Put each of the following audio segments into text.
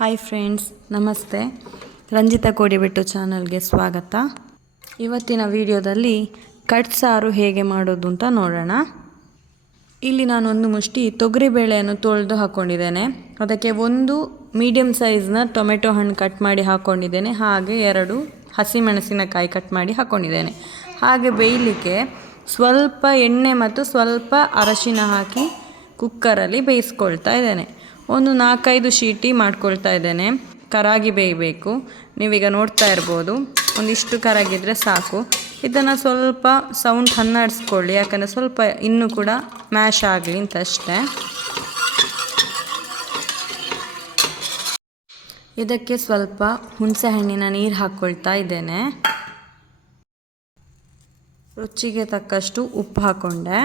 Hi friends, ನಮಸ್ತೆ. ರಂಜಿತಾ ಕೋಡಿಬೆಟ್ಟು ಚಾನಲ್ಗೆ ಸ್ವಾಗತ. ಇವತ್ತಿನ ವಿಡಿಯೋದಲ್ಲಿ ಕಟ್ ಸಾರು ಹೇಗೆ ಮಾಡೋದು ಅಂತ ನೋಡೋಣ. ಇಲ್ಲಿ ನಾನೊಂದು ಮುಷ್ಟಿ ತೊಗರಿಬೇಳೆಯನ್ನು ತೊಳೆದು ಹಾಕ್ಕೊಂಡಿದ್ದೇನೆ. ಅದಕ್ಕೆ ಒಂದು ಮೀಡಿಯಮ್ ಸೈಜ್ನ ಟೊಮೆಟೊ ಹಣ್ಣು ಕಟ್ ಮಾಡಿ ಹಾಕ್ಕೊಂಡಿದ್ದೇನೆ. ಹಾಗೆ 2 ಹಸಿಮೆಣಸಿನಕಾಯಿ ಕಟ್ ಮಾಡಿ ಹಾಕ್ಕೊಂಡಿದ್ದೇನೆ. ಹಾಗೆ ಬೇಯಲಿಕ್ಕೆ ಸ್ವಲ್ಪ ಎಣ್ಣೆ ಮತ್ತು ಸ್ವಲ್ಪ ಅರಶಿನ ಹಾಕಿ ಕುಕ್ಕರಲ್ಲಿ ಬೇಯಿಸ್ಕೊಳ್ತಾ ಇದ್ದೇನೆ. ಒಂದು 4-5 ಸೀಟಿ ಮಾಡ್ಕೊಳ್ತಾ ಇದ್ದೇನೆ. ಕರಾಗಿ ಬೇಯಬೇಕು. ನೀವೀಗ ನೋಡ್ತಾ ಇರ್ಬೋದು, ಒಂದಿಷ್ಟು ಕರಾಗಿದ್ರೆ ಸಾಕು. ಇದನ್ನು ಸ್ವಲ್ಪ ಸೌಂಡ್ ಹನ್ನಾಡಿಸ್ಕೊಳ್ಳಿ, ಯಾಕಂದರೆ ಸ್ವಲ್ಪ ಇನ್ನೂ ಕೂಡ ಮ್ಯಾಶ್ ಆಗಲಿ ಅಂತ ಅಷ್ಟೇ. ಇದಕ್ಕೆ ಸ್ವಲ್ಪ ಹುಣಸೆ ಹಣ್ಣಿನ ನೀರು ಹಾಕ್ಕೊಳ್ತಾ ಇದ್ದೇನೆ. ರುಚಿಗೆ ತಕ್ಕಷ್ಟು ಉಪ್ಪು ಹಾಕ್ಕೊಂಡೆ.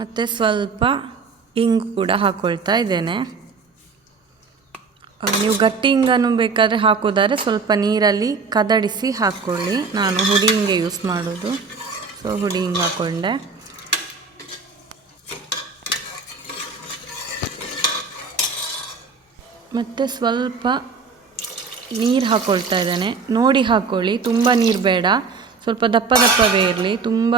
ಮತ್ತು ಸ್ವಲ್ಪ ಇಂಗು ಕೂಡ ಹಾಕ್ಕೊಳ್ತಾ ಇದ್ದೇನೆ. ನೀವು ಗಟ್ಟಿ ಇಂಗನ್ನು ಬೇಕಾದರೆ ಹಾಕೋದಾದ್ರೆ ಸ್ವಲ್ಪ ನೀರಲ್ಲಿ ಕದಡಿಸಿ ಹಾಕ್ಕೊಳ್ಳಿ. ನಾನು ಹುಡಿ ಹಿಂಗೆ ಯೂಸ್ ಮಾಡೋದು, ಸೊ ಹುಡಿ ಹಿಂಗೆ ಹಾಕ್ಕೊಂಡೆ. ಮತ್ತು ಸ್ವಲ್ಪ ನೀರು ಹಾಕ್ಕೊಳ್ತಾ ಇದ್ದೇನೆ. ನೋಡಿ ಹಾಕ್ಕೊಳ್ಳಿ, ತುಂಬ ನೀರು ಬೇಡ, ಸ್ವಲ್ಪ ದಪ್ಪ ದಪ್ಪವೇ ಇರಲಿ. ತುಂಬ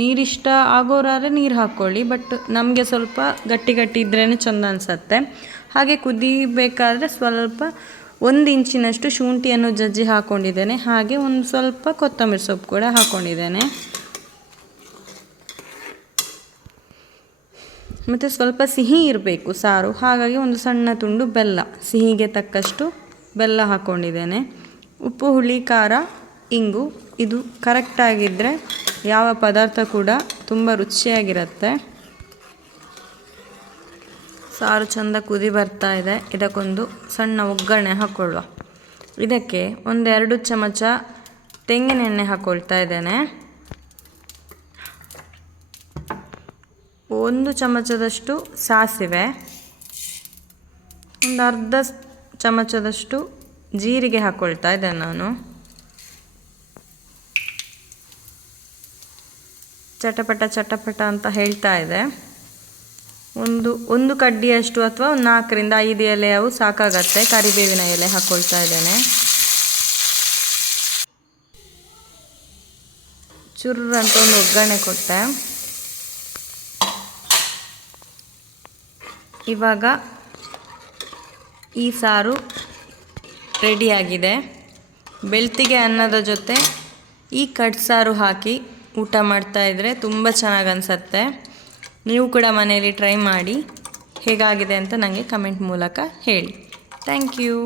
ನೀರಿಷ್ಟ ಆಗೋರಾದ್ರೆ ನೀರು ಹಾಕ್ಕೊಳ್ಳಿ, ಬಟ್ ನಮಗೆ ಸ್ವಲ್ಪ ಗಟ್ಟಿ ಗಟ್ಟಿ ಇದ್ರೇ ಚೆಂದ ಅನಿಸುತ್ತೆ. ಹಾಗೆ ಕುದಿಬೇಕಾದ್ರೆ ಸ್ವಲ್ಪ 1 ಇಂಚಿನಷ್ಟು ಶುಂಠಿಯನ್ನು ಜಜ್ಜಿ ಹಾಕ್ಕೊಂಡಿದ್ದೇನೆ. ಹಾಗೆ ಒಂದು ಸ್ವಲ್ಪ ಕೊತ್ತಂಬರಿ ಸೊಪ್ಪು ಕೂಡ ಹಾಕ್ಕೊಂಡಿದ್ದೇನೆ. ಮತ್ತು ಸ್ವಲ್ಪ ಸಿಹಿ ಇರಬೇಕು ಸಾರು, ಹಾಗಾಗಿ ಒಂದು ಸಣ್ಣ ತುಂಡು ಬೆಲ್ಲ, ಸಿಹಿಗೆ ತಕ್ಕಷ್ಟು ಬೆಲ್ಲ ಹಾಕ್ಕೊಂಡಿದ್ದೇನೆ. ಉಪ್ಪು, ಹುಳಿ, ಖಾರ, ಇಂಗು ಇದು ಕರೆಕ್ಟಾಗಿದ್ದರೆ ಯಾವ ಪದಾರ್ಥ ಕೂಡ ತುಂಬ ರುಚಿಯಾಗಿರುತ್ತೆ. ಸಾರು ಚೆಂದ ಕುದಿ ಬರ್ತಾ ಇದೆ. ಇದಕ್ಕೊಂದು ಸಣ್ಣ ಒಗ್ಗರಣೆ ಹಾಕ್ಕೊಳ್ಳುವ. ಇದಕ್ಕೆ 1-2 ಚಮಚ ತೆಂಗಿನ ಎಣ್ಣೆ ಹಾಕ್ಕೊಳ್ತಾ ಇದ್ದೇನೆ. 1 ಚಮಚದಷ್ಟು ಸಾಸಿವೆ, ಒಂದು ಅರ್ಧ ಚಮಚದಷ್ಟು ಜೀರಿಗೆ ಹಾಕ್ಕೊಳ್ತಾ ಇದ್ದೇನೆ ನಾನು. ಚಟಪಟ ಚಟಪಟ ಅಂತ ಹೇಳ್ತಾ ಇದೆ. ಒಂದು ಕಡ್ಡಿಯಷ್ಟು ಅಥವಾ 4-5 ಎಲೆ ಅವು ಸಾಕಾಗತ್ತೆ. ಕರಿಬೇವಿನ ಎಲೆ ಹಾಕ್ಕೊಳ್ತಾ ಇದ್ದೇನೆ. ಚುರ್ರ ಅಂತ ಒಂದು ಒಗ್ಗರಣೆ ಕೊಟ್ಟೆ. ಇವಾಗ ಈ ಸಾರು ರೆಡಿಯಾಗಿದೆ. ಬೆಳ್ತಿಗೆ ಅನ್ನದ ಜೊತೆ ಈ ಕಟ್ ಸಾರು ಹಾಕಿ ಊಟ ಮಾಡ್ತಾಯಿದ್ರೆ ತುಂಬ ಚೆನ್ನಾಗಿ ಅನಿಸುತ್ತೆ. ನೀವು ಕೂಡ ಮನೆಯಲ್ಲಿ ಟ್ರೈ ಮಾಡಿ, ಹೇಗಾಗಿದೆ ಅಂತ ನನಗೆ ಕಮೆಂಟ್ ಮೂಲಕ ಹೇಳಿ. Thank you.